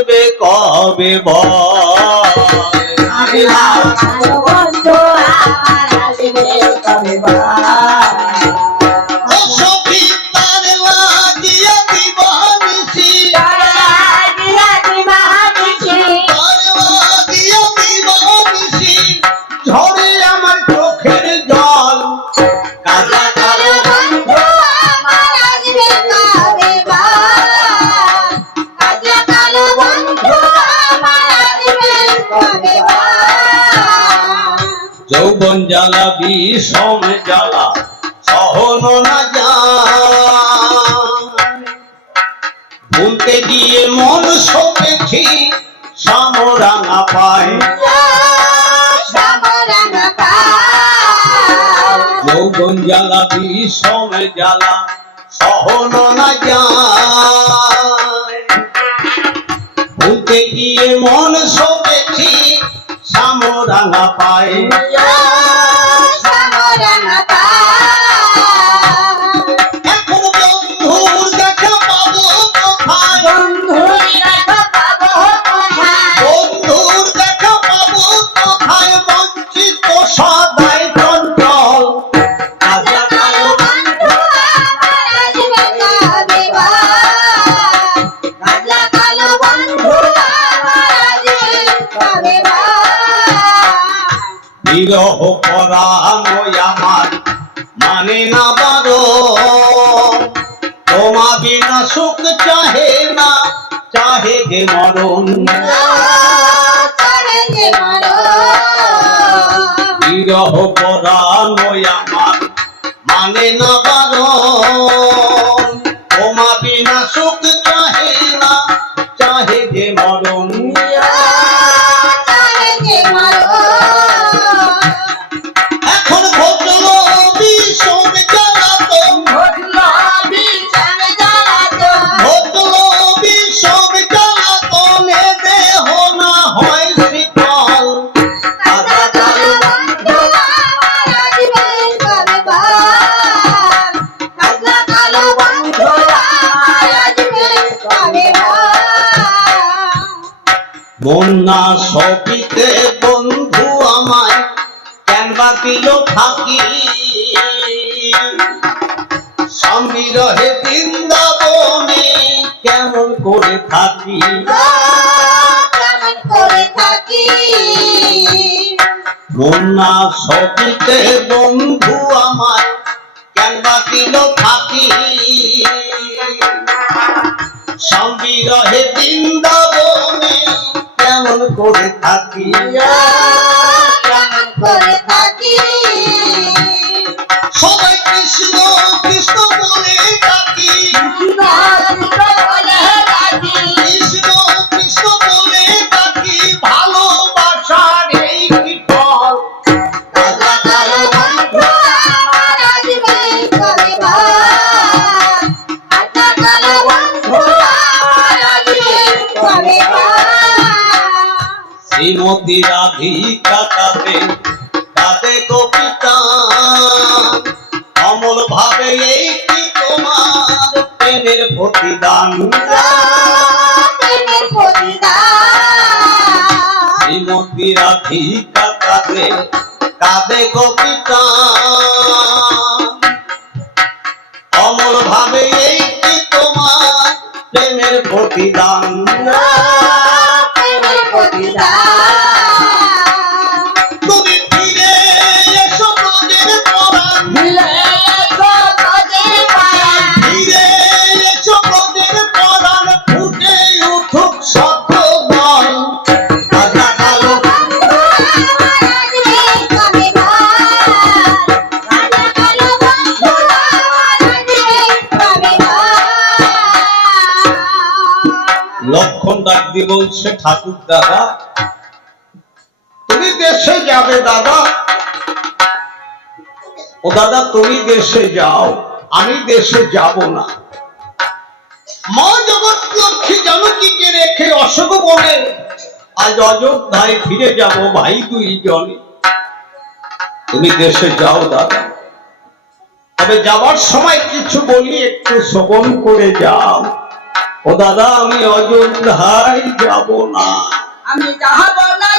আসবে কবে আমি ভালো বন্ধু আমার আসবে কবে ও সখী তার লাগিয়া দিবানিসি তার লাগিয়া দিবানিসি ঝরে আমার চোখের জল কাজা কালো বন্ধু আমার আসবে কবে কাজা কালো বন্ধু আমার আসবে কবে যৌবন জ্বালা বিষম জ্বালা সহন না যায় ভুলতে গিয়ে মন সপেছি সামরাঙা পায় যৌবন জ্বালা বিষম জ্বালা সহন না যায় ভুলতে গিয়ে মন সপেছি সামরাঙা পায় এখন বন্ধুর দেখা পাবো কোথায় বন্ধুর দেখা পাবো কোথায় বঞ্চিত সদাই চঞ্চল কাজা কালো বিরহ পরানো আমার মানে না বারো তোমা বিনা সুখ চাহে না চাহে যে মরণ বিরহ পরানো আমার মানে না বারো তোমা বিনা সুখ চাহে না চাহে যে মরণ এখন ঘটলো বিষম জ্বালাতন ঘটলো বিষম জ্বালাতন এ দেহ না হয় শীতল কাজা কালো বন্যা সপিতে বন্ধু আমায় কেন বা দিল থাকি স্বামী রহে বৃন্দাবনে কেমন করে থাকি বন্যা সপিতে বন্ধু আমায় কেন বা দিল থাকি স্বামী রহে বৃন্দাবনে কেমন করে থাকি সবাই কৃষ্ণ কৃষ্ণ বলে ডাকি কৃষ্ণ কৃষ্ণ বলে ডাকি ভালোবাসার এই কি ফল কাজা কালো শ্রীমতী রাধিকা কাঁদে কাঁদে কবিতা অমল ভাবে এই কি তোমার প্রেমের প্রতিদান শ্রীমতী রাধিকা কাঁদে কাঁদে কবিতা অমল ভাবে এই কি তোমার প্রেমের প্রতিদান তুমি ফিরে এসো ব্রজের পরাণ ফিরে এসো ব্রজের পরাণ ফুটে উঠুক শত বল কাজা কালো লক্ষণ ডাক দিয়ে বলছে ঠাকুর দাদা তুমি দেশে যাবে দাদা ও দাদা তুমি দেশে যাও আমি দেশে যাব না মা জগৎ লক্ষ্মী জানকীকে রেখে অশোক বনে আজ অযোধ্যায় ফিরে যাব ভাই দুইজনে তুমি দেশে যাও দাদা তবে যাবার সময় কিছু বলি একটু শ্রবণ করে যাও ও দাদা আমি অযোধ্যায় যাব না। আমি যাব না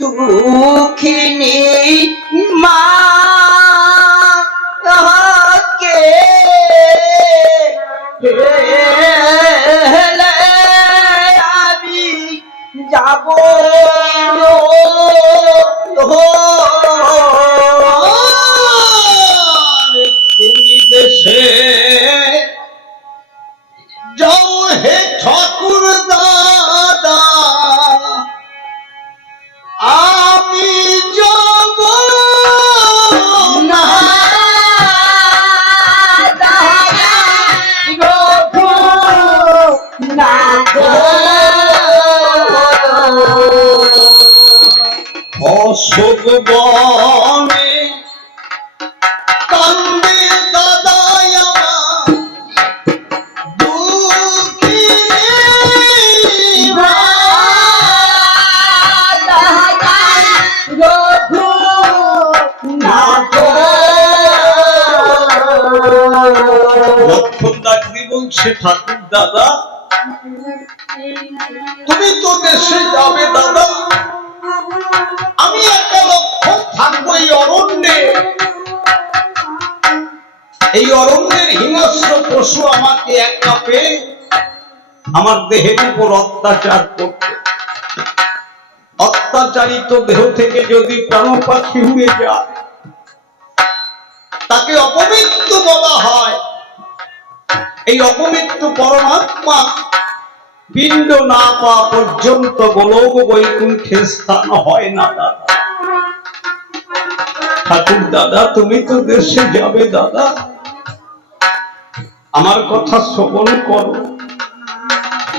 দুঃখিনী মা কে আমি যাব তুমি দেশে যাও হে ঠাকুর দাদা, আমি যাব না। অশোক বনে কান্দে দাদা আমার দুঃখিনী মা। লক্ষণ ডাকরি বলছে ঠাকুর দাদা তুমি তো দেশে যাবে দাদা, আমি একটা লক্ষণ থাকবো এই অরণ্যে। এই অরণ্যের হিংস্র পশু আমাকে একটা পেয়ে আমার দেহের উপর অত্যাচার করতে, অত্যাচারিত দেহ থেকে যদি প্রাণ পাখি উড়ে যায় তাকে অপমৃত্যু বলা হয়। এই অপমৃত্যু পরমাত্মা পিণ্ড না পাওয়া পর্যন্ত গোলক বৈকুণ্ঠে স্থান হয় না দাদা। ঠাকুর দাদা তুমি তো দেশে যাবে দাদা, আমার কথা শ্রবণ করো।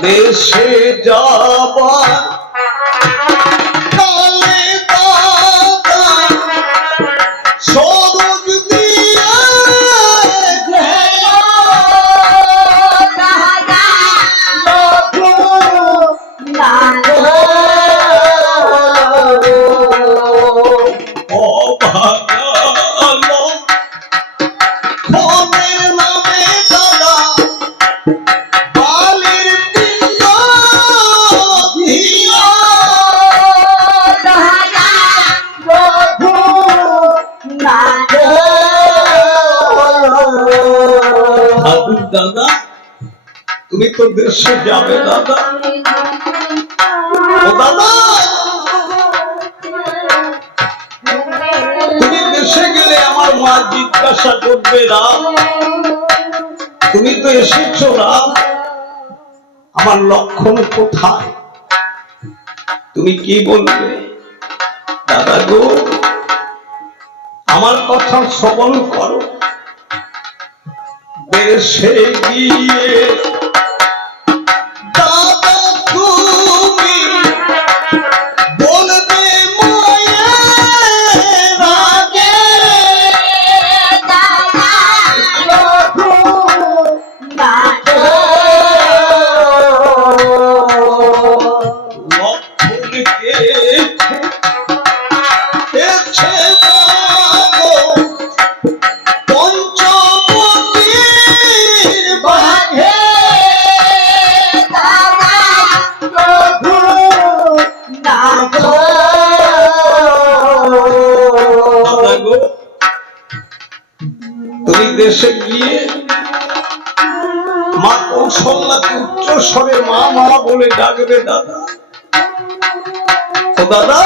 দেশে যাবার কালে দাদা সরোজ দিয়া অভাগালো খনের নামে দাদা বালির পিণ্ড দিয়া ঠাকুর দাদা তুমি তো দেশে যাবে দাদা। ও দাদা তুমি দেশে গেলে আমার মা জিজ্ঞাসা করবে রাম তুমি তো এসেছো রাম, আমার লক্ষণ কোথায়? তুমি কি বলবে? দাদা গো আমার কথা শ্রবণ করো। দেশে গিয়ে দাদা তুমি বলবে মায়ের আগে লক্ষণকে দেখছে মাগো পঞ্চবটির বাঘে দাদা গো তুমি দেশে গিয়ে মা কৌশল্যাকে উচ্চ স্বরে মা মা বলে ডাকবে দাদা। ও দাদা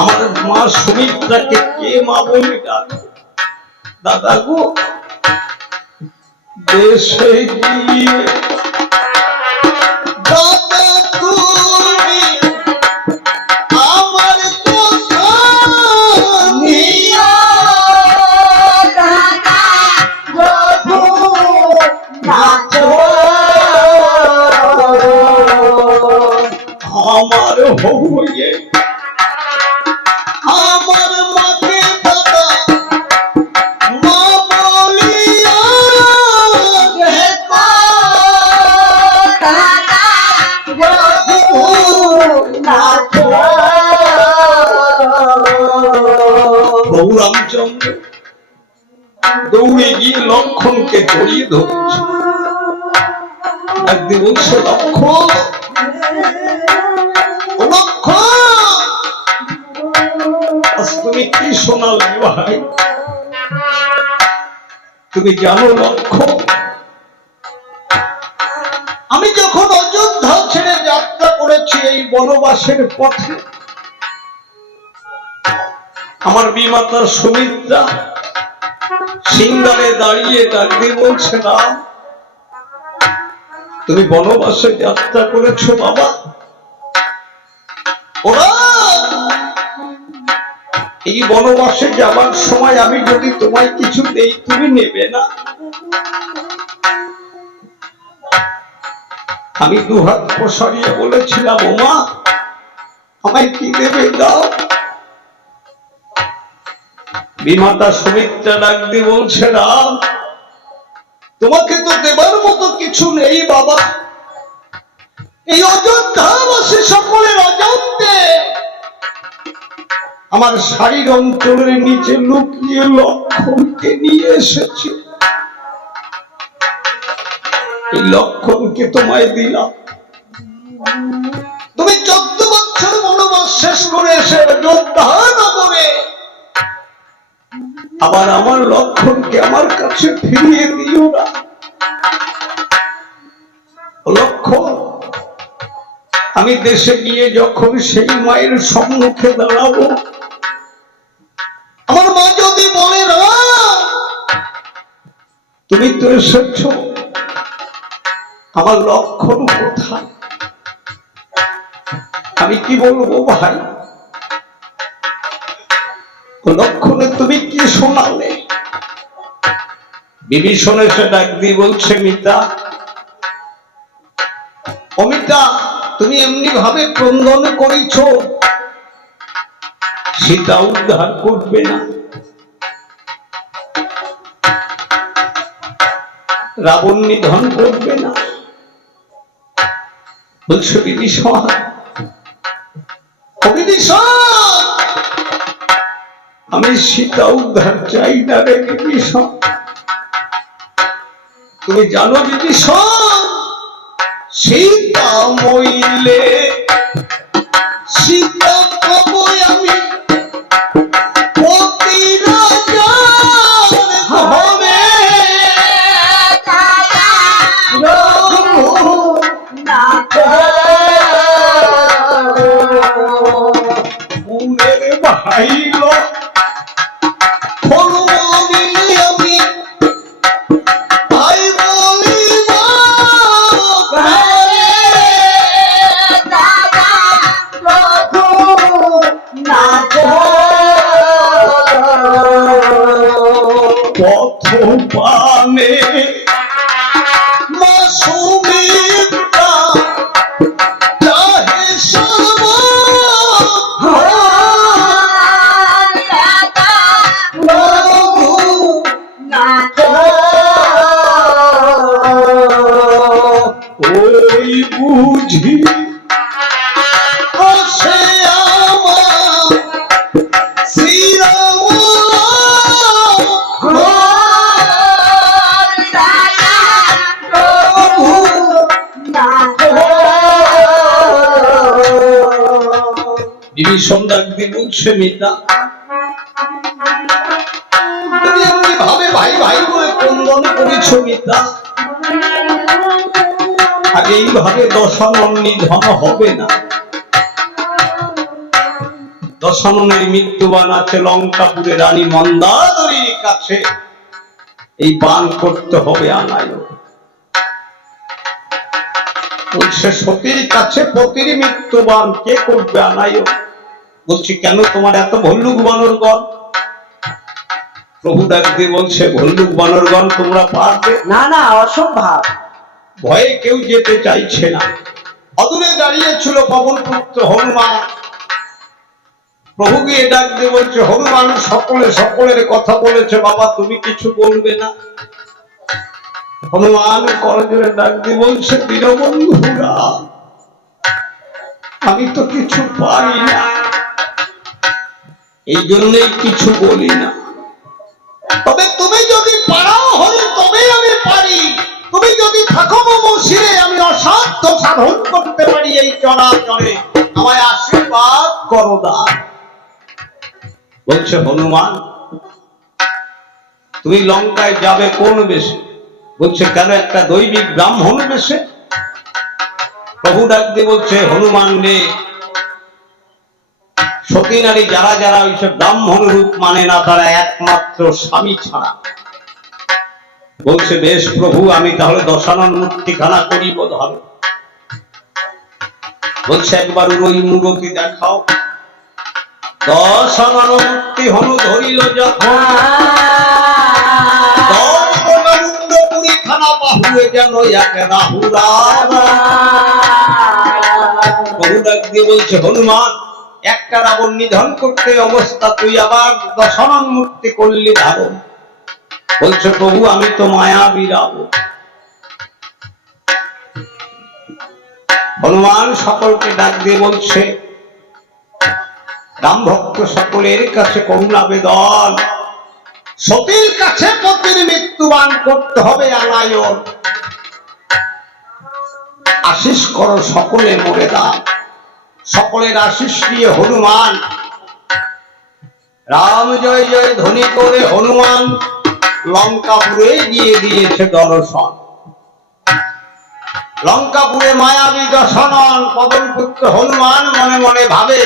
আমার মা সুমিত্রাকে কে মা বলে ডাকবে? দাদা গো দেশে গিয়ে দাদা তুমি আমার কথা নিয়া দিয়ে আমার মাকে দাদা মা বলিয়া গৌরামচন্দ্র দৌড়ে গিয়ে লক্ষণকে জড়িয়ে ধরেছে। একদিন বলছে লক্ষণ, আজ তুমি কি শোনালে ভাই? তুমি জানো লক্ষণ, আমি যখন অযোধ্যা ছেড়ে যাত্রা করেছি এই বনবাসের পথে, আমার বিমাতা সুমিত্রা সিংহারে দাঁড়িয়ে দাঁড়িয়ে বলছে না, তুমি বনবাসে যাত্রা করেছো বাবা, ওরা এই বনবাসে যাবার সময় আমি যদি তোমায় কিছু দেই তুমি নেবে না? আমি দুহাত প্রসারিয়ে বলেছিলাম ওমা আমায় কি দেবে দাও। বিমাতা সুমিত্রা ডাক দিয়ে বলছে রাম, তোমাকে তো দেবার মতো কিছু নেই বাবা, এই অযোধ্যাবাসী সকলের অজান্তে আমার শাড়ির অঞ্চলের নিচে লুকিয়ে লক্ষণকে নিয়ে এসেছে, এই লক্ষণকে তোমায় দিলাম। তুমি 14 বছর বনবাস শেষ করে এসে অযোধ্যা নগরে আবার আমার লক্ষণকে আমার কাছে ফিরিয়ে দিও না। লক্ষণ, আমি দেশে গিয়ে যখন সেই মায়ের সম্মুখে দাঁড়াবো, আমার মা যদি বলে না তুমি তো এসেছ, আমার লক্ষণ কোথায়? আমি কি বলবো ভাই? লক্ষণে তুমি কি শোনালে? বিভীষণ এসে ডাক দিয়ে বলছে মিতা, অমিতা তুমি এমনি ভাবে ক্রন্দন করেছ, সীতা উদ্ধার করবে না, রাবণ নিধন করবে না। বলছে বিভীষণ, আমি সীতা উদ্ধার চাই না রে বিভীষণ। তুমি জানো বিভীষণ, সীতা মইলে সীতা পাবো আমি পতি রাজার ঘরে, মনের ভাইল আমি ভাই বলিব পথ পানে মা সুমিত্রা চাহে সব ওই বুঝি আসে আমার শ্রীরাম বিভীষণ ডাক দিয়ে বলছে মিতা, তুমি এমনি ভাবে ভাই ভাই বলে ক্রন্দন করেছ মিতা, আগে এইভাবে দশানন নিধন হবে না। দশাননের মৃত্যুবান আছে লঙ্কাপুরে রানী মন্দাদরীর কাছে, এই বান করতে হবে আনায়। বলছে সতীর কাছে পতির মৃত্যুবান কে করবে আনায়? বলছি কেন তোমার এত ভল্লুক বানরগণ? প্রভু ডাক দিয়ে বলছে ভল্লুক বানরগণ তোমরা পারবে না, না অসম্ভব। ভয়ে কেউ যেতে চাইছে না। অদূরে দাঁড়িয়ে ছিল পবন পুত্র হনুমান, প্রভু গিয়ে ডাক দিয়ে বলছে, হনুমান সকলের কথা বলেছে, বাবা তুমি কিছু বলবে না? হনুমান করজোড়ে ডাক দিয়ে বলছে, দীনবন্ধুরা, আমি তো কিছু পারি না, এই জন্যই কিছু বলি না। তবে তুমি যদি পারাও হলে তবেই আমি পারি। তুমি যদি থাকো মম শিরে, আমি অসাধ্য সাধন করতে পারি এই চরাচরে, আমায় আশীর্বাদ করো না। বলছে, হনুমান তুমি লঙ্কায় যাবে কোন বেশে? বলছে, কেন, একটা দৈবিক ব্রাহ্মণ বেশে। প্রভু ডাক দিয়ে বলছে, হনুমান রে, সতী নারী যারা যারা ওইসব ব্রাহ্মণ রূপ মানে না, তারা একমাত্র স্বামী ছাড়া। বলছে, বেশ প্রভু, আমি তাহলে দশানন মূর্তিখানা করি বোধ হবে। বলছে, একবার ওই মূর্তি দেখাও। দশানন মূর্তি হনু ধরিল যখন, খানা বাহুয়ে যেন এক রাহুরা। প্রভু ডাক দিয়ে বলছে, হনুমান, একটা রাবণ নিধন করতে অবস্থা, তুই আবার দশানন মূর্তি করলি ধারণ। বলছে, প্রভু আমি তো মায়াবী রাবণ। হনুমান সকলকে ডাক দিয়ে বলছে, রাম ভক্ত সকলের কাছে করুণা বেদন, সতীর কাছে পতির মৃত্যুবান করতে হবে আনায়ন। আশিস করো সকলে মরে দান। সকলের আশিস নিয়ে হনুমান রাম জয় জয় ধ্বনি করে হনুমান লঙ্কাপুরে গিয়ে দিয়েছে দর্শন। লঙ্কাপুরে মায়াবী দশানন পবনপুত্র হনুমান মনে মনে ভাবে,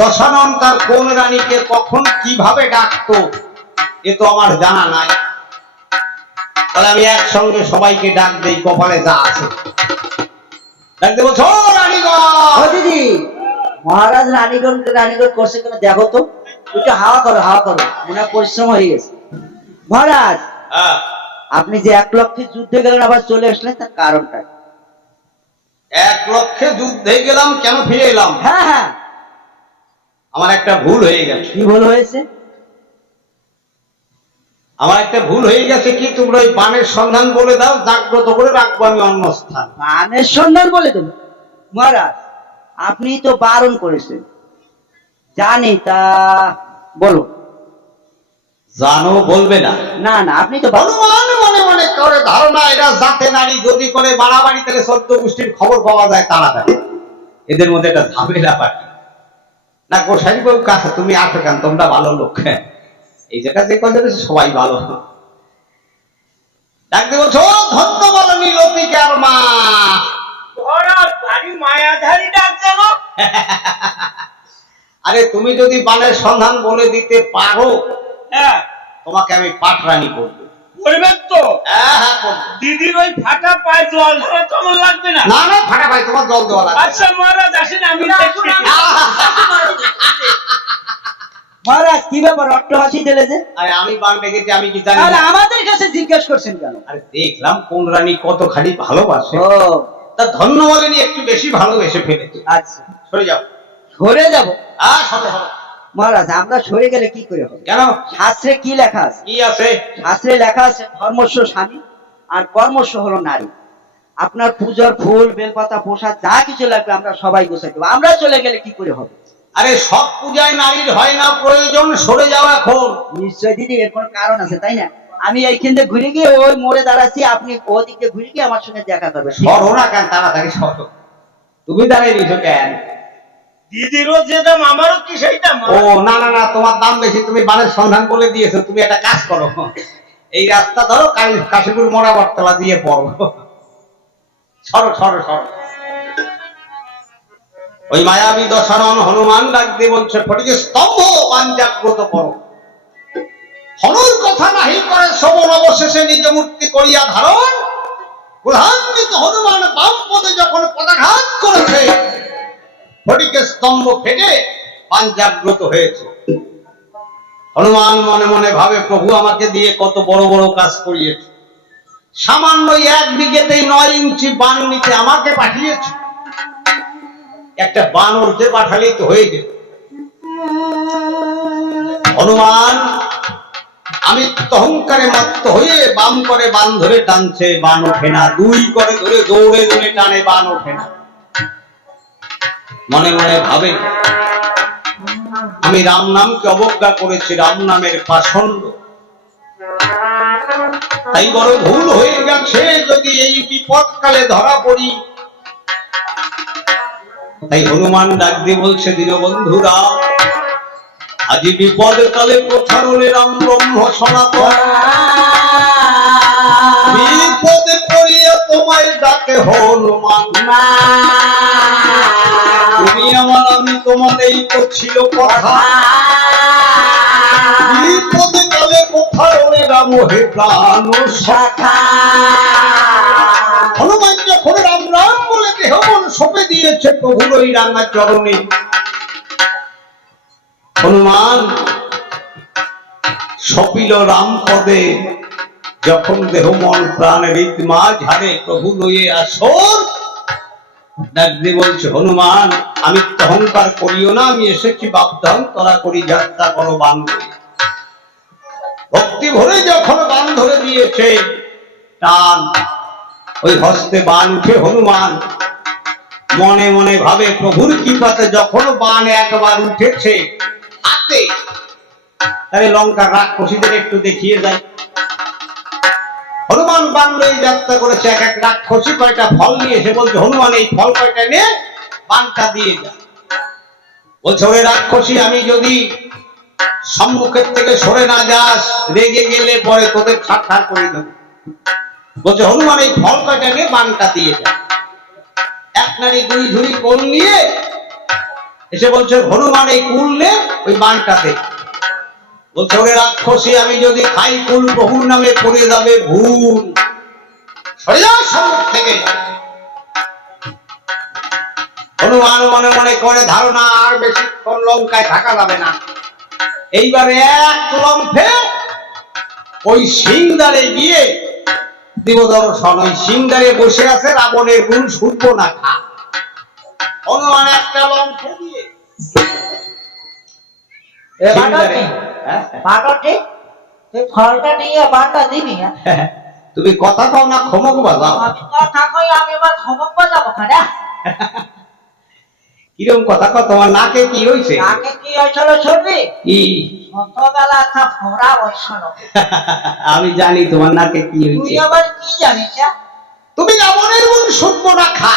দশানন তার কোন রানীকে কখন কিভাবে ডাকতো এ তো আমার জানা নাই। তাহলে আমি একসঙ্গে সবাইকে ডাক দেই, কপালে যা আছে। ডাক দেবো, দিদি, মহারাজ রানীগণ করছে কেন দেখো তো, একটু হাওয়া করো, মনে পরিশ্রম হয়ে গেছে। মহারাজ, আপনি যে 1 লক্ষে যুদ্ধে গেলেন আবার চলে আসলেন, তার কারণটা? 1 লক্ষে যুদ্ধে গেলাম, কেন ফিরে এলাম? হ্যাঁ, আমার একটা ভুল হয়ে গেছে। কি ভুল হয়েছে? আমার একটা ভুল হয়ে গেছে কি, তোমরা ওই বানের সন্ধান বলে দাও, জাগ্রত করে রাখবো আমি অন্য স্থান। বানের সন্ধান বলে দেব? মহারাজ, আপনি তো বারণ করেছেন, জানি, তা বলো। জানো, বলবে না? না না, আপনি তো হনুমান মনে মনে করে ধারণা, এরা জাতে নারী, যদি করে বাড়াবাড়ি তাহলে 14 গোষ্ঠীর খবর পাওয়া যায় তাড়াতাড়ি। এদের মধ্যে একটা ঝামেলা পাঠি না। গোসাই বাবু কাছে তুমি আসো কেন, তোমরা ভালো লোক, এই জায়গা যে কজন সবাই ভালো। ডাক দেবো, ধন্য বলো নীলতিকার মা। মায়াধারী ডাক যেন। আরে তুমি যদি বানের সন্ধান বলে দিতে পারো, তোমাকে আমি পাটরানি করবো। করবেন তো? হ্যাঁ করবো। দিদির ওই ফাটা পায়ে জল ধরা তোমার লাগবে না? না না, ফাটা পায়ে তোমার জল দেওয়া লাগবে। আচ্ছা মহারাজ, আসেন আমি দেখছি। মহারাজ, কি ব্যাপার অট্টহাসি দিলে যে? আরে আমি বান ডেকেছি, আমি কি জানি? আরে আমাদের কাছে জিজ্ঞেস করছেন কেন? আরে দেখলাম কোন রানী কত খালি ভালোবাসে, ও তা ধন্য বলেনি, একটু বেশি ভালোবেসে ফেলেছে। আচ্ছা, সরে যাও। সরে যাবো? সরে সরে। মহারাজ, আমরা সরে গেলে কি করে হবে? কেন? শাস্ত্রে কি লেখা আছে? কি আছে? শাস্ত্রে লেখা আছে, ধর্মস্ব স্বামী আর কর্মস্ব হলো নারী। আপনার পূজার ফুল, বেলপাতা, প্রসাদ যা কিছু লাগবে আমরা সবাই গোছাই দেবো। আমরা চলে গেলে কি করে হবে? আরে সব পূজায় নারীর হয় না প্রয়োজন, সরে যাও এখন। নিশ্চয় দিদি, এর কোনো কারণ আছে, তাই না? আমি এইখান থেকে ঘুরে গিয়ে ওই মোড়ে দাঁড়াচ্ছি, আপনি ওদিকে ঘুরে গিয়ে আমার সঙ্গে দেখা করবেন। সরো না কেন, তাড়াতাড়ি সরো। তুমি দাঁড়িয়ে দিছো কেন? দিদিরও যে দাম আমারও কি সেই দাম? ও না না না, তোমার দাম বেশি, তুমি বানের সন্ধান বলে দিয়েছো। তুমি একটা কাজ করো, এই রাস্তা ধরো, কাশীপুর মোড়া বটতলা দিয়ে পড়ো। সরো সরো সরো। ওই মায়াবী দশানন হনুমান ডাক দিয়ে বলছে, ফটিকে স্তম্ভ পাঞ্জাগ্রত করো। হনুর কথা নাহি করে শ্রবণ, অবশেষে নিজ মূর্তি করিয়া ধারণ। প্রধান্বিত হনুমান বাম পদে যখন পদাঘাত করেছে, ফটিকে স্তম্ভ ফেটে পাঞ্জাগ্রত হয়েছে। হনুমান মনে মনে ভাবে, প্রভু আমাকে দিয়ে কত বড় বড় কাজ করিয়েছে, সামান্য 1 বিঘেতেই 9 ইঞ্চি বান নিতে আমাকে পাঠিয়েছে। একটা বানরকে পাঠালেই তো হয়ে যেত। হনুমান আমি অহংকারে মত্ত হয়ে বাম করে বান ধরে টানছে, বান ওঠে না। দুই করে ধরে দৌড়ে দৌড়ে টানে, বান ওঠে না। মনে মনে ভাবে আমি রাম নামকে অবজ্ঞা করেছি, রাম নামের পাষণ্ড, তাই বড় ভুল হয়ে গেছে। যদি এই বিপদকালে ধরা পড়ি, তাই হনুমান ডাক দিয়ে বলছে, দীনবন্ধু রাম, আজি বিপদ কালে প্রচারণে রাম ব্রহ্ম সনাতন, বিপদে পড়িয়া তোমায় ডাকে হনুমান। তুমি আমার আমি তোমাদের করছিল কথা, বিপদে কালে প্রচারণে রাম হে প্রাণ শাখা। হনুমান যখন রাম রাম বলে দেহ মন সঁপে দিয়েছে প্রভুর ওই রাঙা চরণে, হনুমান সপিল রাম পদে, যখন দেহ মন প্রাণ রিতমা ঝাড়ে প্রভু লইয়ে আসর। ডাক দিয়ে বলছে, হনুমান আমি অহংকার করিও না, আমি এসেছি বাপধাম তরা করি, যাত্রা করো বান ধরে। ভক্তি ভরে যখন বান ধরে দিয়েছে, টান ওই হস্তে বান উঠে হনুমান মনে মনে ভাবে, প্রভুর কৃপাতে যখন বান একবার উঠেছে হাতে, তাহলে লঙ্কার রাক্ষসীদের একটু দেখিয়ে যায়। হনুমান বান লয়ে যাত্রা করেছে, এক এক রাক্ষসী কয়টা ফল নিয়ে এসে বলছে, হনুমান এই ফল কয়টা নিয়ে বানটা দিয়ে যা। বলছে, ওরে রাক্ষসী, আমি যদি সম্মুখের থেকে সরে না যাস, রেগে গেলে পরে তোদের ছাড় করে দেবো। বলছে, হনুমান এই ফল কয়টা নিয়ে বানটা দিয়ে যা। এক নারী দুই ঝুড়ি কোল নিয়ে এসে বলছে, হনুমান এই কুল নে, ওই বানটা দে। বলছে, ওরে রাক্ষসী, আমি যদি খাই কুল, প্রভুর নামে পড়ে যাবে ভুল, সরে যাও সম্মুখ থেকে। হনুমান মনে মনে করে ধারণা, আর বেশিক্ষণ লঙ্কায় থাকা যাবে না। এইবারে এক লম্ফে ওই সিংদারে গিয়ে দেবদর্শন, ওই সিংদারে বসে আছে রাবণের গুণ শূর্পণখা। হনুমান একটা লম্ফে দিয়ে ফলটা নিয়ে বানটা দিবি। তুমি কথা কও না ক্ষমক বাজাও? আমি কথা কই, আমি এবার ক্ষমক বাজাবো কেন? কিরকম কথা কও? তোমার নাকে কি হয়েছে? নাকে কি হয়েছিল শুনবি? কি? ছোটবেলা একটা ফোড়া হয়েছিল। আমি জানি তোমার নাকে কি হয়েছে। তুই আবার কি জানিস? তুমি রাবণের গুণ শূর্পণখা,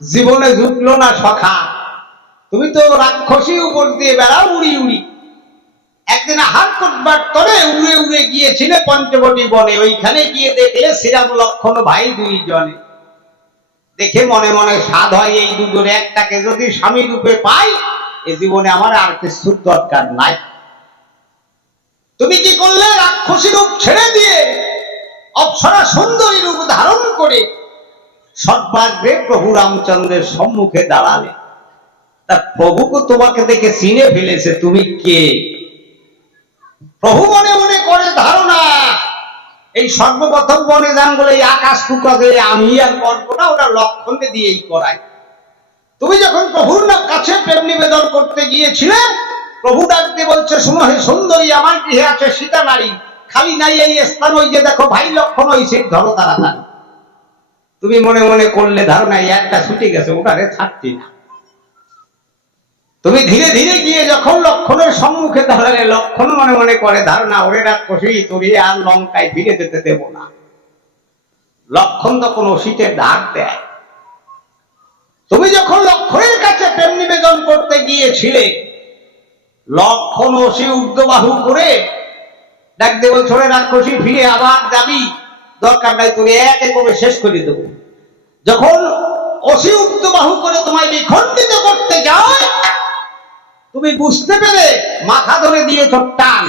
জীবনে জুটলো না সখা। তুমি তো রাক্ষসী উপর দিয়ে বেড়াও উড়ি উড়ি। একদিন হাত করবার তরে উড়ে উড়ে গিয়েছিলে পঞ্চবটী বনে, ওইখানে গিয়ে দেখলে শ্রীরাম লক্ষণ ভাই দুইজনে। দেখে মনে মনে সাধ হয়, এই দুজনে একটাকে যদি স্বামী রূপে পাই, এ জীবনে আমার আর কিছুর দরকার নাই। তুমি কি করলে? রাক্ষসী রূপ ছেড়ে দিয়ে অপ্সরা সুন্দরী রূপ ধারণ করে সর্বাগ্রে প্রভু রামচন্দ্রের সম্মুখে দাঁড়ালে। তা প্রভুকে তোমাকে দেখে চিনে ফেলেছে, তুমি কে? প্রভু মনে মনে করে ধারণা, এই সর্বপ্রথম বনে যান বলে এই আকাশ টুকাতে আমি আর করবো না, ওটা লক্ষণে দিয়েই করাই। তুমি যখন প্রভুর কাছে প্রেম নিবেদন করতে গিয়েছিলে, প্রভু ডাকতে বলছে, শুনো হে সুন্দরী, আমার গৃহে আছে সীতা নারী, খালি নাই এই স্থান, ওই যে দেখো ভাই লক্ষণ, ওই সিট ধরো তাড়াতাড়ি। তুমি মনে মনে করলে ধারণা, এই একটা ছুটে গেছে, ওটারে ছাড়ছি না। তুমি ধীরে ধীরে গিয়ে যখন লক্ষণের সম্মুখে দাঁড়ালে, লক্ষণ মনে মনে করে ধারণা, ওরে রাক্ষসী, তোরে আর লঙ্কায় ফিরে যেতে দেব না। লক্ষণ তখন অসিতের ধার দেয়। তুমি যখন লক্ষণের কাছে প্রেম নিবেদন করতে গিয়েছিলে, লক্ষণ অসি ঊর্ধ্ববাহু করে ডাক দিয়ে বলছে, ওরে রাক্ষসী, ফিরে আবার যাবি, দরকার নাই, তোরে এক করে শেষ করে দেবো। যখন অসি ঊর্ধ্ববাহু করে তোমায় বিখণ্ডিত করতে যায়, তুমি বুঝতে পেরে মাথা ধরে দিয়েছ টান,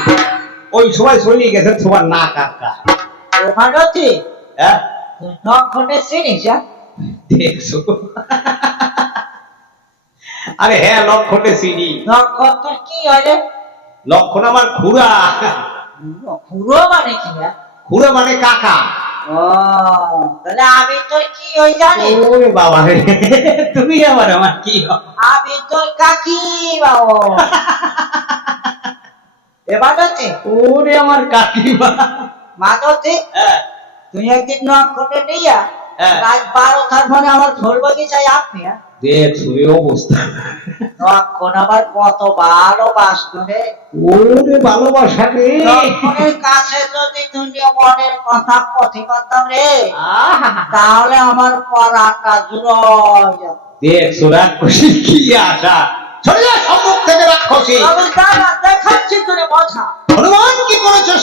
ওই সময় চলে গেছে তোমার না কাকা। লক্ষণের চিনিস? দেখছো? আরে হ্যাঁ, লক্ষণে চিনি। লক্ষণ তোর কি হয়? লক্ষণ আমার খুড়া। খুড়ো মানে কি? খুড়া মানে কাকা। ও ও তাহলে আমি তোর কি হই জানি? ওরে বাবা রে, তুমি আবার আমার কি হও? আমি তোর কাকি বাবু। এবার হচ্ছে ওরে আমার কাকিমা। মাততে হ্যাঁ, তুই একদিন নক করে নিয়া হ্যাঁ। রাত 12টার মানে আমার ধরবো কি চাই আপনি? দেখ শুয়ে অবস্থা। তখন আবার কত ভালোবাসতো রে। ওরে ভালোবাসা রে। তখনের কাছে যদি তুমি মনের কথা কথি করতাম রে, আহা, তাহলে আমার পড়াটা জুড়ে যেত। দেখ রাক্ষসী কি আশা। চলে যা সম্মুখ থেকে রাক্ষসী। আমি দাঁড়া দেখাচ্ছি তোরে মজা। হনুমান কি করেছে?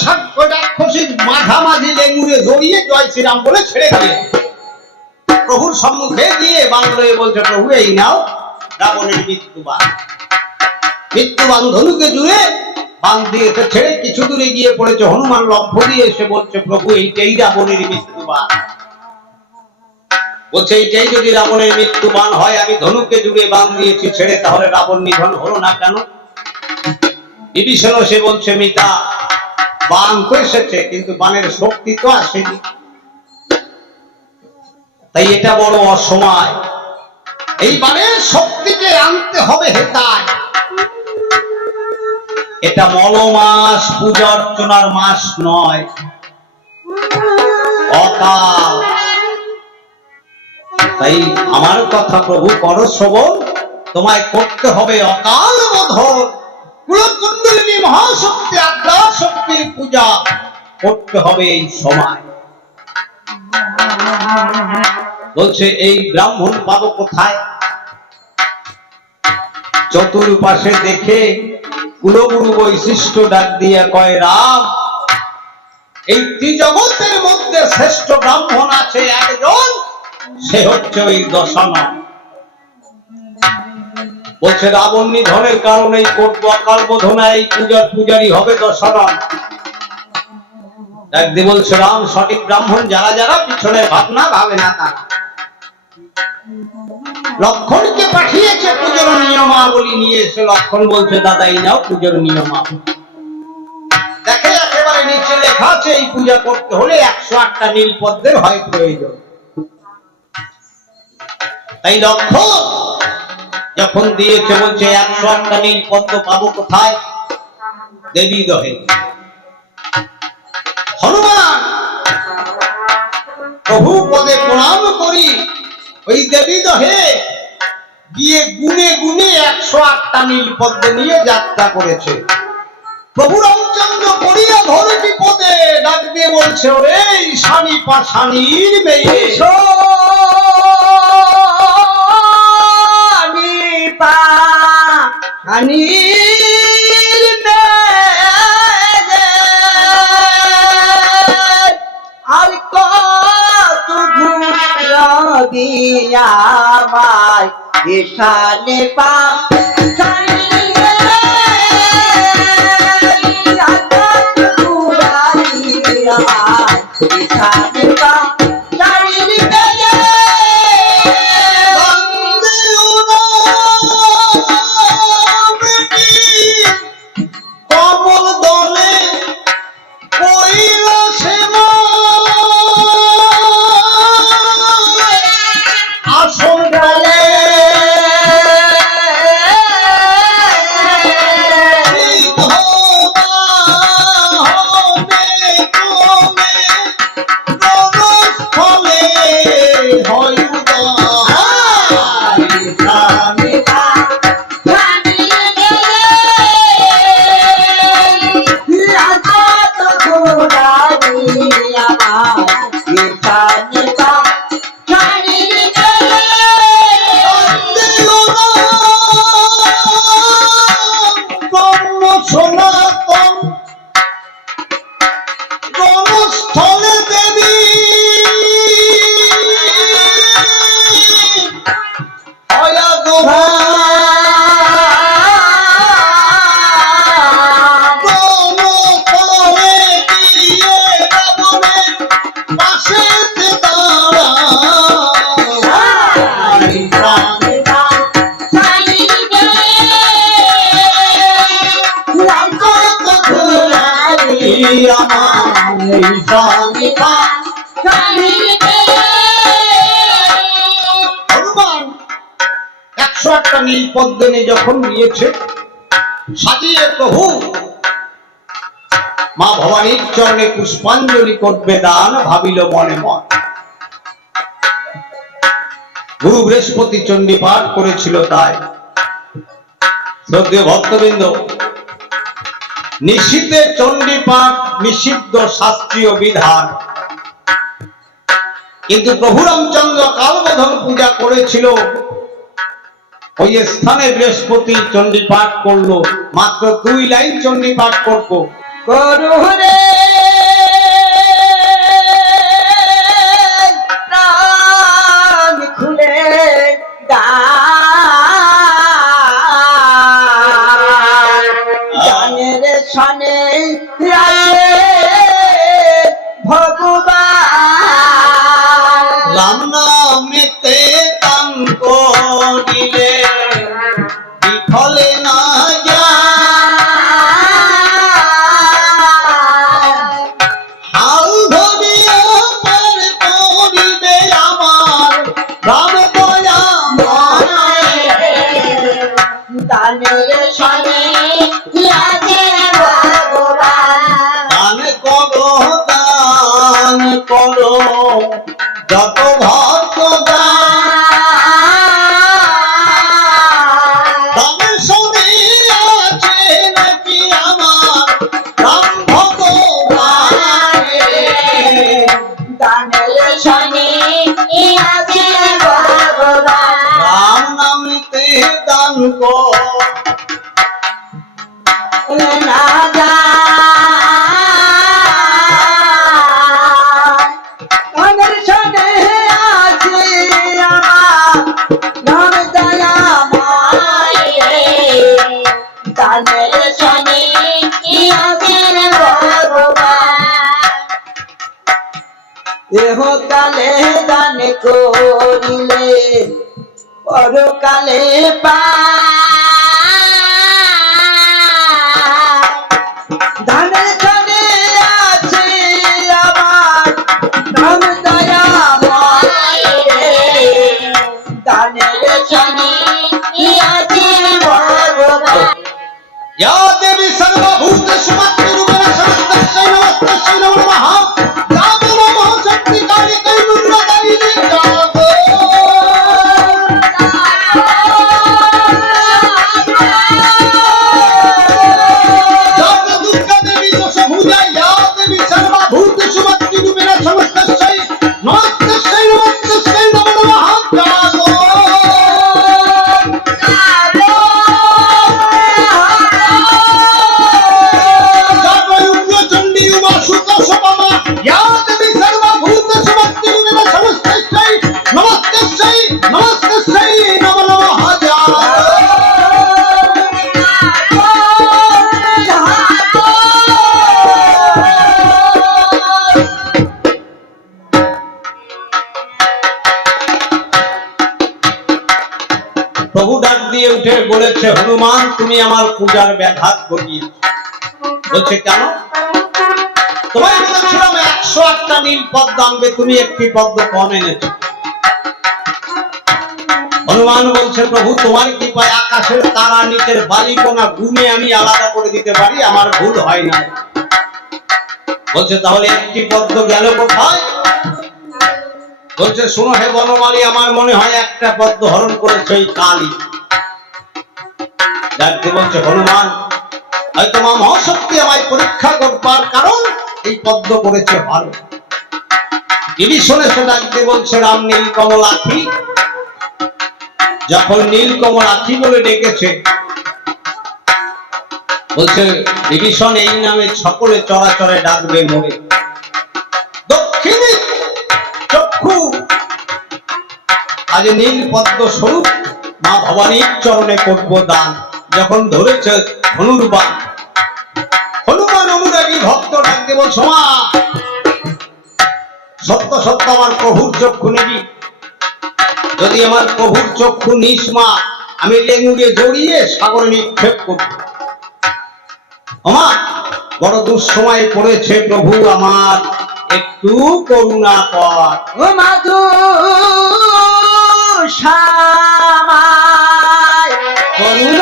রাক্ষসীর মাথা মাঝি লেঙ্গুরে জড়িয়ে জয় শ্রীরাম বলে ছেড়ে দিয়ে প্রভুর সম্মুখে দিয়ে বাংলায় বলছে, প্রভু এই নাও রাবণের মৃত্যুবান। মৃত্যুবান ধনুকে জুড়ে বান দিয়েছে ছেড়ে কিছু দূরে গিয়ে পড়েছে। হনুমান লক্ষ্য দিয়ে এসে বলছে, প্রভু এইটাই রাবণের মৃত্যুবান। বলছে এইটাই যদি রাবণের মৃত্যুবান হয়, আমি ধনুকে জুড়ে বান দিয়েছি ছেড়ে, তাহলে রাবণ নিধন হলো না কেন? বিভীষণ সে বলছে, মিতা বান তো এসেছে কিন্তু বানের শক্তি তো আসেনি, তাই এটা বড় অসময়। এই বানের শক্তিকে আনতে হবে হেতায়। এটা মলমাস, পূজা অর্চনার মাস নয়, অকাল। তাই আমার কথা প্রভু করো শ্রবণ, তোমায় করতে হবে অকাল বোধন। কুলকুণ্ডলিনী মহাশক্তি আদ্যা শক্তির পূজা করতে হবে এই সময়। বলছে এই ব্রাহ্মণ পাবো কোথায়? চতুর্পাশে দেখে কুলগুরু বৈশিষ্ট্য ডাক দিয়া কয়, রাম এই ত্রিজগতের মধ্যে শ্রেষ্ঠ ব্রাহ্মণ আছে একজন, সে হচ্ছে ওই দশানন। বলছে রাবণ নিধনের কারণেই করবো অকাল বোধনা, এই পূজার পূজারই হবে দশানন। একদিন বলছে, রাম সঠিক ব্রাহ্মণ যারা যারা পিছনের ভাবনা ভাবে না তারা। লক্ষণকে পাঠিয়েছে পুজোর নিয়মাবলী নিয়ে এসে। লক্ষণ বলছে, দাদা এই নাও পুজোর নিয়মাবলী। দেখে একেবারে নিচে লেখা আছে এই পূজা করতে হলে 108টা নীল পদ্মের হয় প্রয়োজন। তাই লক্ষণ যখন দিয়েছে বলছে 108টা নীল পদ্ম পাবো কোথায়? দেবী দহে। হনুমান প্রভু পদে প্রণাম করি ওই দেবী দহে গিয়ে গুনে গুনে 108টা নীল পদ্ম নিয়ে যাত্রা করেছে। প্রভু রামচন্দ্র পড়িয়া ঘরে বিপদে ডাক দিয়ে বলছে, ওরে শানি পাশানির মেয়ে, আর কত আমায় এসানে পা কমল দলে কইল সেবা, আসন ডালে সনাতন গণস্থলে দেবী হয়া গোহা গণস্থলে গিয়ে রাবণের পাশে দাঁড়ায় হনুমান 101টা নীল পদ্ম নিয়ে যখন নিয়েছে সাজিয়ে প্রভু মা ভবানীর চরণে পুষ্পাঞ্জলি করবে দান ভাবিল মনে মন। গুরু বৃহস্পতি চণ্ডী পাঠ করেছিল তাই। শ্রদ্ধেয় ভক্তবৃন্দ, নিশীতে চণ্ডী পাঠ নিষিদ্ধ শাস্ত্রীয় বিধান, কিন্তু প্রভু রামচন্দ্র কালবোধন পূজা করেছিল ওই স্থানে বৃহস্পতি চণ্ডী পাঠ করলো, মাত্র 2 লাইন চণ্ডী পাঠ করবো। করুরে প্রাণ খুলে জানের সনে ভগবান রাম নামেতে কাম করিলে বিফলে না হাল ধরিয়া পার করিবে আমার রাম দয়া দানের সনে দান করো যত ভক্ত দানের সঙ্গে আছে নাকি আমার রাম ভগবান দানের সনে রাম নামেতে দান কর না দানের সনে আছে আমার রাম দয়া দানের সনে কালে দান করিলে পরকালে দানের সনে আছে আমার রাম দয়া দানের সনে আছে ভগবান। या देवी सर्वभूतेषु मातृरूपेण समस्तस्यै नमस्तस्यै नमो नमः। या नमः शक्तिकारिकै दुर्गादायिनी जागो। जाग दुर्गा देवी दशभुजा या देवी सर्वभूतेषु मातृरूपेण समस्तस्यै नमस्तस्यै नमस्तस्यै नमो नमः। जागो। প্রভু ডাক দিয়ে উঠে বলেছে, হনুমান তুমি আমার পূজার ব্যাঘাত ঘটিয়েছ। বলছে কেন? তোমায় বলেছিলাম 108টা নীল পদ্ম আনবে, তুমি একটি পদ্ম কম এনেছো। হনুমান বলছে, প্রভু তোমার কৃপায় আকাশের তারা নিচের বালিকণা গুনে আমি আলাদা করে দিতে পারি, আমার ভুল হয় না। বলছে তাহলে একটি পদ্ম গেল কোথায়? বলছে শোনো হে বনমালী, আমার মনে হয় একটা পদ্ম হরণ করেছে ওই কালী। ডাকতে বলছে হনুমান, হয়তো মা মহাশক্তি আমায় পরীক্ষা করবার কারণ এই পদ্ম করেছে ভালো। বিভীষণে সে ডাকতে বলছে, রাম নীলকমল আখি। যখন নীলকমল আখি বলে ডেকেছে, বলছে বিভীষণ এই নামে সকলে চরাচরে ডাকবে মোরে। দক্ষিণে চক্ষু আজ নীল পদ্ম স্বরূপ মা ভবানীর চরণে করব দান। যখন ধরেছে ধনুর্বাণ, হনুমান অনুরাগী ভক্ত ডাকতে বলছো, মা সত্য সত্য আমার প্রভুর চক্ষু নিবি। যদি আমার প্রভুর চক্ষু নিস মা, আমি লেঙ্গুড়ে জড়িয়ে সাগরে নিক্ষেপ করব। আমার বড় দুঃসময়ে পড়েছে প্রভু আমার, একটু করুণা কর। ও মাধু শ্যামায় করুণ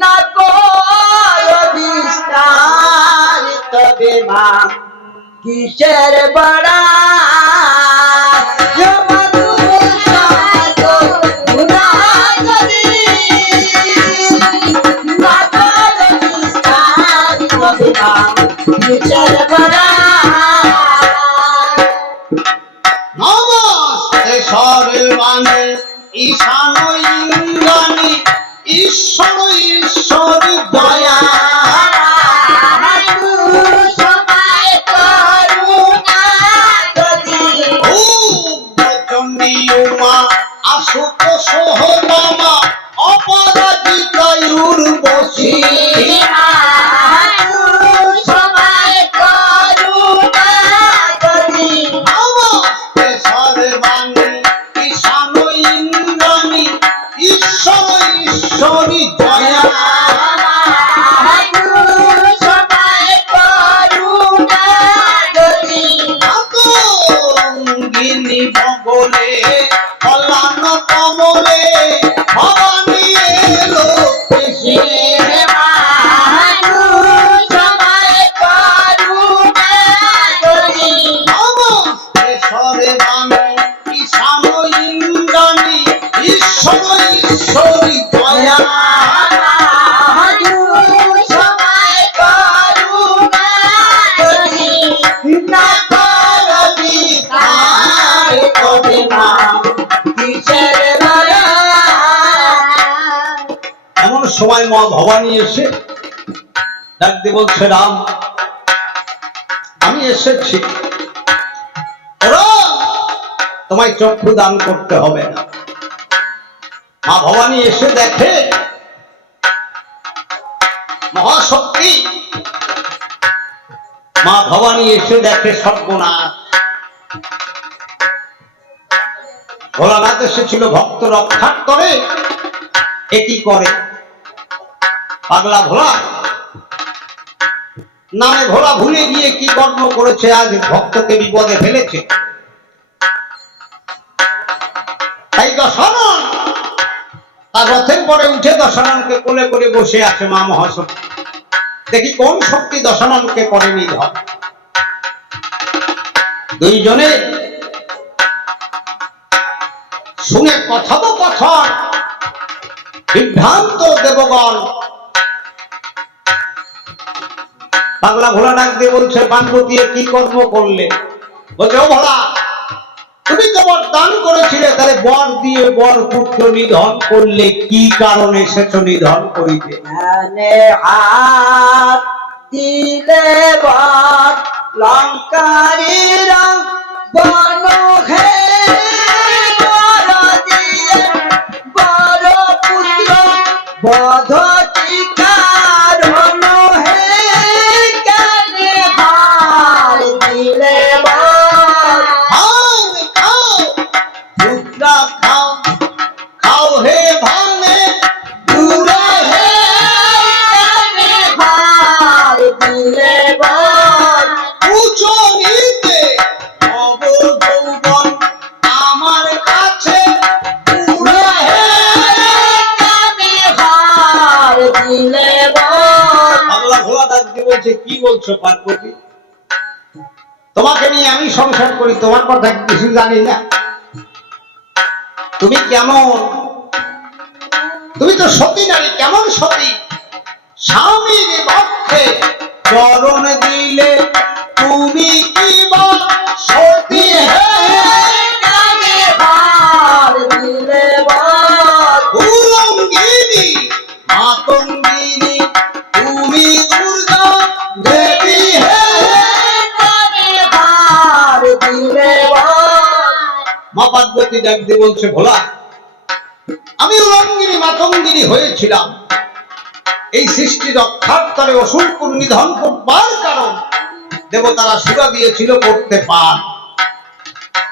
না কর বিস্তার তবে মা কিসের বড়া নমস্তে সর্বাণে ঈশান ইন্দ্রাণী ঈশ্বর ঈশ্বর দয়া চণ্ডী উমা আশুত সোহদামা অপরাজিতা উর্বশী নমস্তে সর্বাণী ঈশান ইন্দ্রাণী ঈশ্বর ঈশ্বরী দয়া মাতঙ্গিনী বগলে ফলান কমলে ভবানী এলো কৃষি নমস্তে সর্বাণী ঈশান ইন্দ্রাণী ঈশ্বর ঈশ্বরী দয়া এমন সময় মা ভবানী এসে ডাক দিয়ে বলছে, রাম আমি এসেছি, রাম তোমায় চক্ষু দান করতে হবে না। মা ভবানী এসে দেখে মহাশক্তি, মা ভবানী এসে দেখে সর্বনাশ। ভোলানাথ এসেছিল ভক্ত রক্ষার করে, একই করে পাগলা ভোলা নামে ভোলা ভুলে গিয়ে কি কর্ম করেছে, আজ ভক্তকে বিপদে ফেলেছে। তাই দশানন তার রথের পরে উঠে দশাননকে কোলে করে বসে আছে মা মহাশক্তি। দেখি কোন শক্তি দশাননকে করে নিধন। দুইজনে শুনে কথোপকথন, বিভ্রান্ত দেবগণ। পাগলা ভোলা ডাক দিয়ে বলছে, পার্বতী কি কর্ম করলে? বলছে, ও ভোলা তুমি তো বর দান করেছিলে, তাহলে বর দিয়ে বর পুত্র নিধন করলে কি কারণে এসেছো নিধন করিতে? হাত দিলে বর লঙ্কারীরা বন হে বর দিয়ে বর পুত্র বধ চিকার হলো হে কেনে হার দিলে বর খাও পুত্র খাও, খাও হে ভাঙে পুরা হে কেনে হার দিলে বর উঁচু নিতে নব যৌবন আমার কাছে পুরা হে কেনে হার দিলে বর পাগলা ভোলা ডাক দিয়ে বলছে, কি বলছো পার্বতী? তোমাকে নিয়ে আমি সংসার করি, তোমার কথা কিছু জানি না? তুমি কেমন? তুমি তো সতী নারী, কেমন সতী? স্বামীর পক্ষে চরণ দিলে তুমি কি বা সতী হে? কেনে হার দিলে বর উলঙ্গিনী মাতঙ্গিনী তুমি দুর্গা দেবী হে। কেনে হার দিলে বর মা পার্বতী ডাক দিয়ে বলছে, ভোলা আমি উলঙ্গিনী মাতঙ্গিনী হয়েছিলাম, এই সৃষ্টি রক্ষার তরে অসুরকুল নিধন করবার কারণ দেবতারা সুরা দিয়েছিল করতে পার।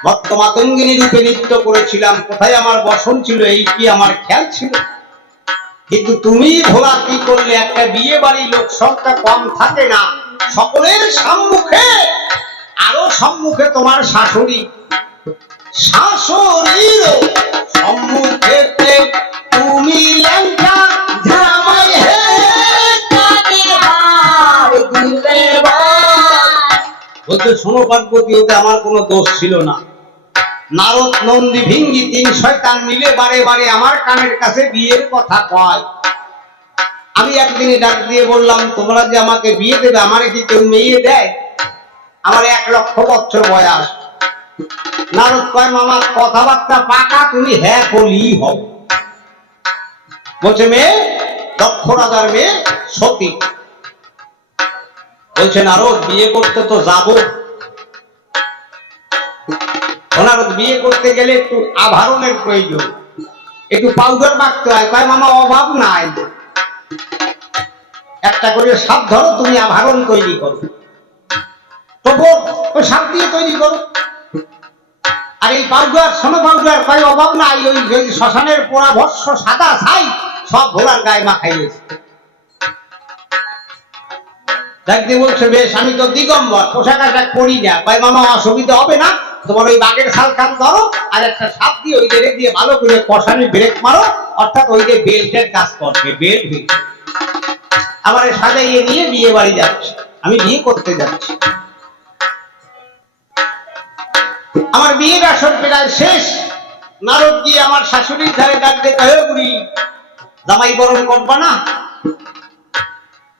ভক্ত মাতঙ্গিনী রূপে নৃত্য করেছিলাম, কোথায় আমার বসন ছিল এই কি আমার খেয়াল ছিল? কিন্তু তুমি ভোলা কি করলে, একটা বিয়ে বাড়ি লোক সংখ্যা কম থাকে না, সকলের সম্মুখে, আরো সম্মুখে তোমার শাশুড়ি, শাশুড়ির সম্মুখে তুমি ল্যাংটা জামাই হে বলতে, শোনো পার্বতী, ওতে আমার কোনো দোষ ছিল না। নারদ নন্দী ভিঙ্গি তিন শয়তান মিলে বারে বারে আমার কানের কাছে বিয়ের কথা কয়। আমি একদিনে ডাক দিয়ে বললাম, তোমরা যে আমাকে বিয়ে দেবে, আমারে কি কেউ মেয়ে দেয়? আমার 1 লক্ষ বছর বয়স। নারদ কয়, মামা কথাবার্তা পাকা, তুমি হ্যাঁ বলি হবে। বলছে, মেয়ে দক্ষ রাজার মেয়ে সতী। বলছে, নারদ বিয়ে করতে তো যাবো। নারদ বিয়ে করতে গেলে একটু আভরণের প্রয়োজন, একটু পাউডার মাখতে হয়। কয়, মামা অভাব নাই, একটা করে সাপ ধরো, তুমি আভরণ তৈরি করো। তবু ওই সাপ দিয়ে তৈরি করো। আর এই পাউডার, সোনো পাউডার, কয় অভাব নাই, ওই শ্মশানের পোড়া ভস্য সাদা ছাই সব ঘোড়ার গায়ে মাখাইয়েছে। দেখতে বলছে, বেশ, আমি তো দিগম্বর, পোশাক আশাক পরি না। কয়, মামা অসুবিধা হবে না, তোমার ওই বাঘের শাল খান ধরো, আর একটা সাপ দিয়ে ওই রেখে দিয়ে ভালো করে কষানি ব্রেক মারো, অর্থাৎ ওই যে বেল্টের কাজ করবে, বেল্ট। আমার সাজাইয়ে নিয়ে বিয়ে বাড়ি যাচ্ছে, আমি বিয়ে করতে যাচ্ছি। আমার বিয়ের আসর প্রায় শেষ। নারদ গিয়ে আমার শাশুড়ির ধারে ডাক দিয়ে কয়, বুড়ি জামাই বরণ করবা না?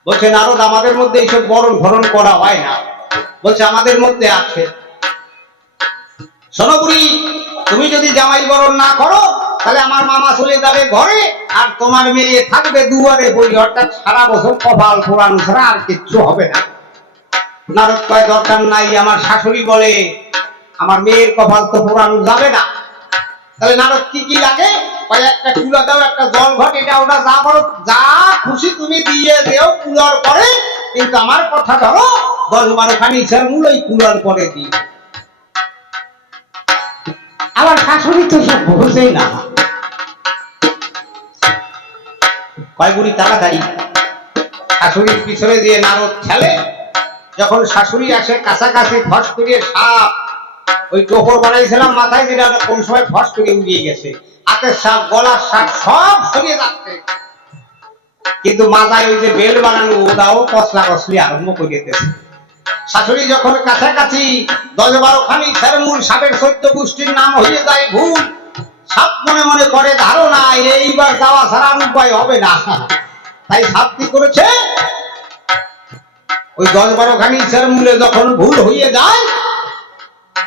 বলছে, নারদ আমাদের মধ্যে এইসব বরণ ভরণ করা হয় না। বলছে, আমাদের মধ্যে আছে। শোনো বুড়ি, তুমি যদি জামাই বরণ না করো, তাহলে আমার মামা চলে যাবে ঘরে, আর তোমার মেয়ে থাকবে দুয়ারে বলি, অর্থাৎ সারা বছর কপাল পোড়ানো ছাড়া আর কিচ্ছু হবে না। নারদ কয়, দরকার নাই। আমার শাশুড়ি বলে, আমার মেয়ের কপাল তো পোড়ানো যাবে না। তাহলে নারদ কি কি লাগে? একটা কুলা দাও, একটা জল ঘট, এটা ওটা যা করো, যা খুশি তুমি দিয়ে দেও কুলার পরে, কিন্তু আমার কথা ধরো, 10-12 খানি ইচ্ছার মূল ওই কুলার পরে দিই। আমার শাশুড়ি তো সব বুঝেই না। কয়, বুড়ি তাড়াতাড়ি। শাশুড়ির পিছনে দিয়ে নারদ ঠেলে। যখন শাশুড়ি আসে কাছাকাছি, ফস করিয়ে সাপ, ওই টোপর বানাইছিলাম মাথায়, যেটা কোন সময় ফস করে উড়িয়ে গেছে, হাতের সাপ, গলার সাপ সব সরিয়ে যাচ্ছে, কিন্তু মাথায় ওই যে বেল বানানো, ওটাও কসলা কসলি আরম্ভ করে দিতেছে। শাশুড়ি যখন কাছাকাছি, 10-12 খানি মূল সাপের 14 গোষ্ঠীর নাম হয়ে যায় ভুল। সাপ মনে মনে করে ধারণা, এইবার যাওয়া ছাড়া উপায় হবে না। তাই সাপ কি করেছে, ওই 10-12 খানি মূলে যখন ভুল হয়ে যায়,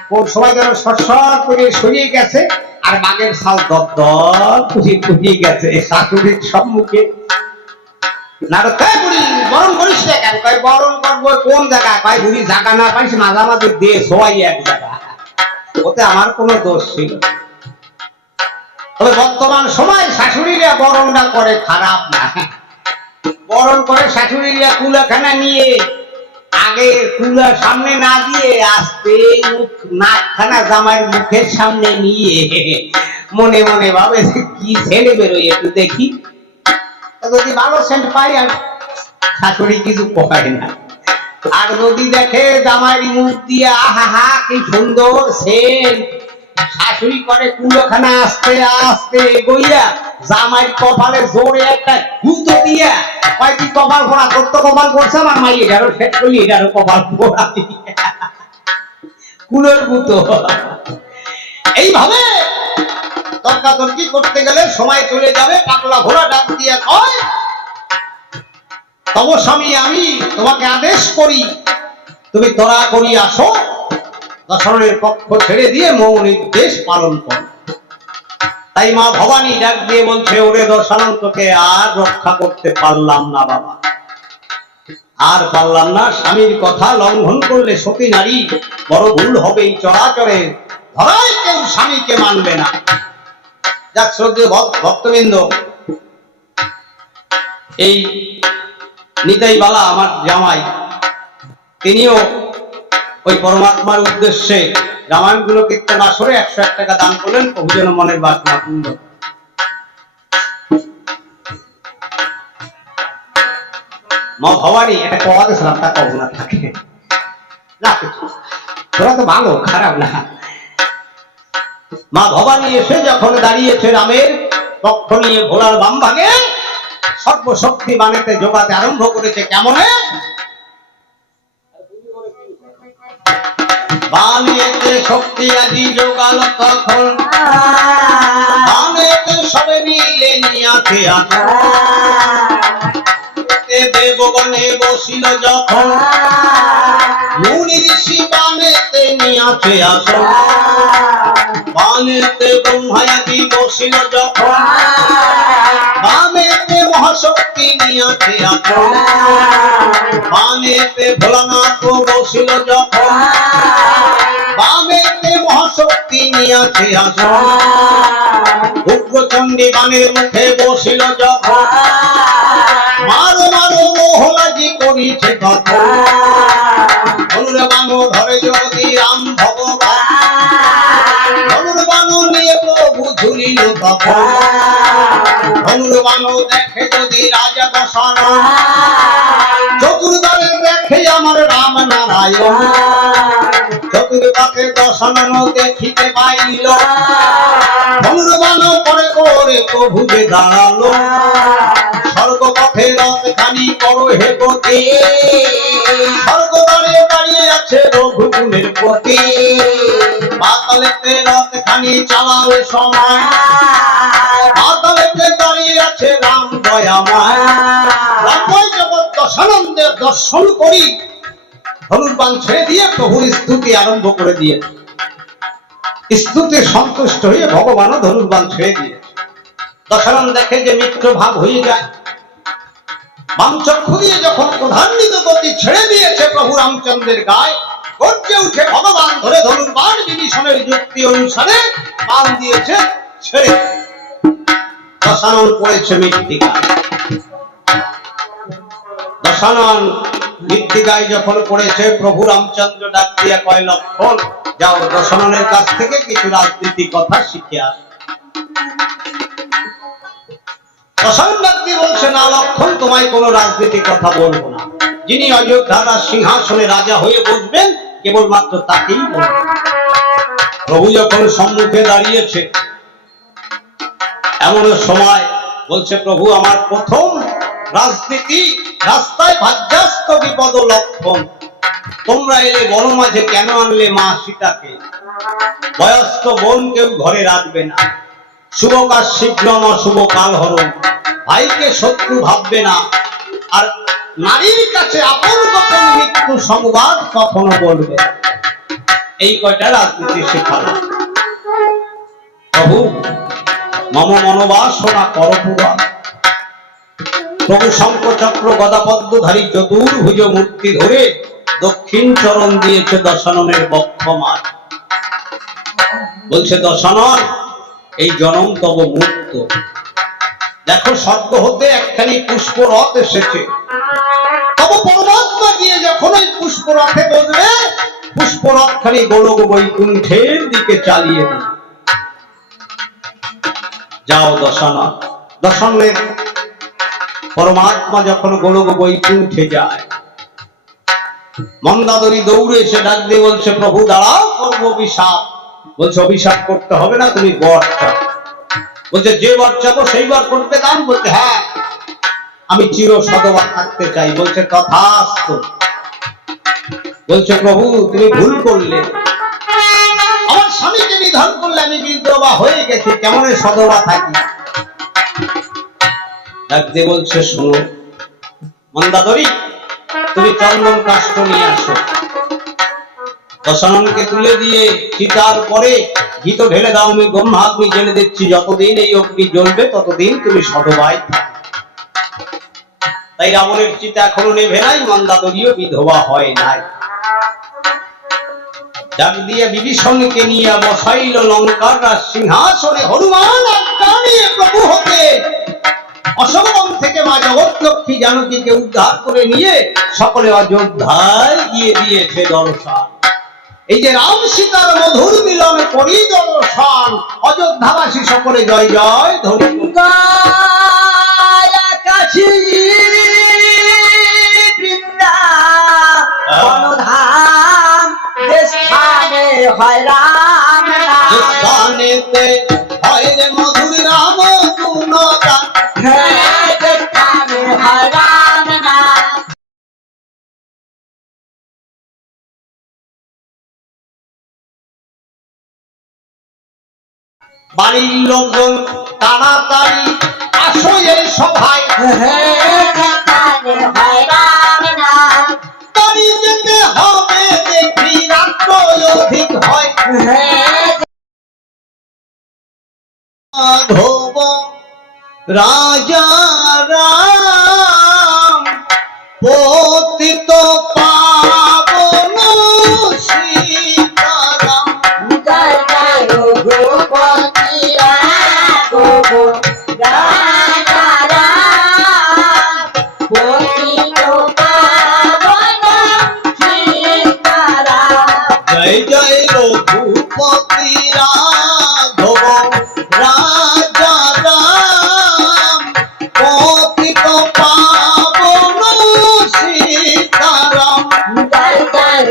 কোন সময় যেন সরসর করে সরিয়ে গেছে, আর বাঘের ছাল দর খুঁজিয়ে গেছে শাশুড়ির সম্মুখে। নারদ কয়, বুড়ি বরণ করিস না কেন? কয়, বরণ করবো কোন জায়গায়? কয়, বুড়ি জায়গা না পাইস, মাঝামাঝি দে, সবাই এক জায়গা, ওতে আমার কোনো দোষ ছিল। তবে বর্তমান সময় শাশুড়িরা বরণটা করে খারাপ না, বরণ করে শাশুড়িরা কুলাখানা নিয়ে, আগে কুলার সামনে না দিয়ে আস্তে নাকখানা জামাইয়ের মুখের সামনে নিয়ে মনে মনে ভাবে কি ছেলে বেরোয়, একটু দেখি, যদি ভালো সেন্ট পাই আর শাশুড়ি কিছু কয় না। আর যদি দেখে জামাইয়ের মুখ দিয়ে আহা হা কি সুন্দর সেন্ট, শাশুড়ি করে কুলোখানা আস্তে আস্তে গইয়া জামাইয়ের কপালে জোরে একটা গুঁতো দিয়া, কয়, কি কপাল পড়া, তোর তো কপাল পড়ছে, আমার মাই এটারও শেষ করলি, এটারও কপাল পড়া কুলোর গুঁতো। এইভাবে তর্কাতর্কি করতে গেলে সময় চলে যাবে। পাগলা ঘোড়া ডাক দিয়া কয়, তব স্বামী, আমি তোমাকে আদেশ করি, তুমি তোরা করি আসো, দশরথের পক্ষ ছেড়ে দিয়ে মৌ নির্দেশ পালন করো। তাই মা ভবানী ডাক দিয়ে বলছে, ওরে দশরথ, তোকে আর রক্ষা করতে পারলাম না বাবা, আর পারলাম না। স্বামীর কথা লঙ্ঘন করলে সতী নারী বড় ভুল হবে, এই চরাচরে ধরাই কেউ স্বামীকে মানবে না। যাক শ্রদ্ধেয় ভক্তবৃন্দ, এই নিতাই বালা আমার জামাই, তিনিও ওই পরমাত্মার উদ্দেশ্যে রামায়ণগুলো কীর্তন আসরে 101 টাকা দান করলেন। প্রভু যেন মনের বাসনা পূর্ণ। মা ভবানী এটা কওয়া দিয়েছিলাম, তা কব না থাকে না, তোরা তো ভালো, খারাপ না। মা ভবানী এসে যখন দাঁড়িয়েছে রামের পক্ষ নিয়ে ভোলার বাম ভাগে, সর্বশক্তি বানেতে যোগাতে আরম্ভ করেছে। কেমনে? বানেতে শক্তি আজি যোগাল তখন, বানেতে সবে মিলে নিয়াছে আনা, দেবগণে বসিল যখন, মুনি ঋষি বানেতে নিয়াছে আসন, বানেতে ব্রহ্মায়াদি বসিল যখন, বামেতে মহাশক্তি নিয়াছে আসন, বামেতে ভোলানাথ বসিল যখন, বামেতে মহাশক্তি নিয়াছে আসন, উগ্রচণ্ডী বানের মুখে বসিল যখন, মারো মারো মোহলাজি করিছে কথা, ধনুর বান ধরে যদি রাম ভগবান, ধনুর বান নিয়ে প্রভু ঝুলিল তখন, ধনুর বান দেখে যদি রাজা দশানন, চতুর্দলে দেখে আমার রাম নারায়ণ, চতুর্দলে দশানন দেখিতে পাইল, ধনুর বান করে করে প্রভু যে দাঁড়ালো, স্বর্গপথে রথ খানি করো হে পতি, স্বর্গদ্বারে দাঁড়িয়ে আছে রঘুকুলের পতি, পাতালেতে রথ খানি চালাও সময়, পাতালেতে দাঁড়িয়ে আছে রাম দয়াময়, রামময় জগৎ দশানন্দের দর্শন করি ধনুর্বাণ ছেড়ে দিয়ে প্রভুর স্তুতি আরম্ভ করে দিয়ে, স্তুতি সন্তুষ্ট হয়ে ভগবানও ধনুর্বাণ ছেড়ে দিয়ে, দশানন দেখে যে মিত্র ভাব হয়ে যায়, বাম চক্ষু দিয়ে যখন প্রধান্বিত গতি ছেড়ে দিয়েছে প্রভু রামচন্দ্রের গায়ে, গর্জে উঠে ভগবান ধরে ধনুর্বাণ বিভীষণের যুক্তি অনুসারে বাণ দিয়েছে ছেড়ে, দশানন পড়েছে মৃত্তিকায়। দশানন মৃত্তিকায় যখন পড়েছে, প্রভু রামচন্দ্র ডাক দিয়া কয়, লক্ষণ যাও দশাননের কাছ থেকে কিছু রাজনীতি কথা শিখে আস। দশানন ডাক দিয়ে বলছে, না লক্ষণ, তোমায় কোনো রাজনীতি কথা বলবো না, যিনি অযোধ্যার সিংহাসনে রাজা হয়ে বসবেন কেবলমাত্র তাকেই বলবো। প্রভু যখন সম্মুখে দাঁড়িয়েছে, এমন সময় বলছে, প্রভু আমার প্রথম রাজনীতি, রাস্তায় ভাজ্যাস্ত বিপদ লক্ষণ, তোমরা এলে বন মাঝে কেন আনলে মা সীতাকে, বয়স্ক বোন কেউ ঘরে রাখবে না, শুভ কাজ শীঘ্র অশুভ কাল হরণ, ভাইকে শত্রু ভাববে না, আর নারীর কাছে আপন গোপন মৃত্যু সংবাদ কখনো বলবে। এই কয়টা রাজনীতি শেখালো। প্রভু মম মনোবাসনা করপুরা, প্রভু শঙ্খচক্র গদাপদ্মধারী চতুর্ভুজ মূর্তি ধরে দক্ষিণ চরণ দিয়েছে দশাননের বক্ষমাল, বলছে, দশানন এই জনম তব মুক্ত, দেখো স্বর্গ হতে একখানি পুষ্পরথ এসেছে, তব পরমাত্মা দিয়ে যখন ওই পুষ্পরথে বসবে, পুষ্পরথ খানি গোলক বৈকুণ্ঠের দিকে চালিয়ে দিবে। যাও দশানন। দশাননের পরমাত্মা যখন গোলক বৈকুণ্ঠে যায়, মন্দাদরী দৌড়ে এসে ডাক দিয়ে বলছে, প্রভু দাঁড়াও, করবো অভিশাপ। বলছে, অভিশাপ করতে হবে না, তুমি বর চাও। বলছে, যে বর চাবো সেই বর করতে দাম। বলছে, হ্যাঁ আমি চির সদবা থাকতে চাই। বলছে, তথাস্তু। বলছে, প্রভু তুমি ভুল করলে, আমার স্বামীকে নিধন করলে, আমি বিধবা হয়ে গেছি, কেমন সদবা থাকি। ডাক দিয়ে বলছে, শোনো মন্দাদরী, তুমি চন্দন কাষ্ঠ নিয়ে আসো। দশাননকে তুলে দিয়ে চিতার পরে ঘি তো ঢেলে দাও, আমি ব্রহ্মাগ্নি জেলে দিচ্ছি, যতদিন এই অগ্নি জ্বলবে ততদিন তুমি সদবাই থাকবে। তাই রাবণের চিতা এখনো নেভে নাই, মন্দাদরীও বিধবা হয় নাই। ডাক দিয়ে বিভীষণকে নিয়ে বসাইল লঙ্কার সিংহাসনে, হনুমান আজ্ঞা নিয়ে প্রভু হতে অশোকবন থেকে মা জগৎলক্ষ্মী জানকীকে উদ্ধার করে নিয়ে সকলে অযোধ্যায় গিয়ে দিয়েছে দর্শন। এই যে রাম সীতার মধুর মিলন পরিদর্শন, অযোধ্যাবাসী সকলে জয় জয় ধ্বনি। না বনধাম যে স্থানে হয় রাম নাম। যে স্থানেতে হয় রে মধুর রাম গুণগান। হ্যাঁ, যে স্থানে হয় রাম নাম। বাড়ির লোকজন তাড়াতাড়ি আসো এই সভায়। হ্যাঁ, যে স্থানে হয় রাম নাম। বাড়ি যেতে হবে দেখি রাত্র অধিক হয়। হ্যাঁ, মাধব রাজা রাম পতিত পাবন সীতারাম। জয় জয় রঘুপতি রাঘব রাজা রাম পতিত পাবন সীতারাম। জয় জয় রঘুপতি রাঘব রাজা রাম পতিত পাবন সীতারাম। জয় জয়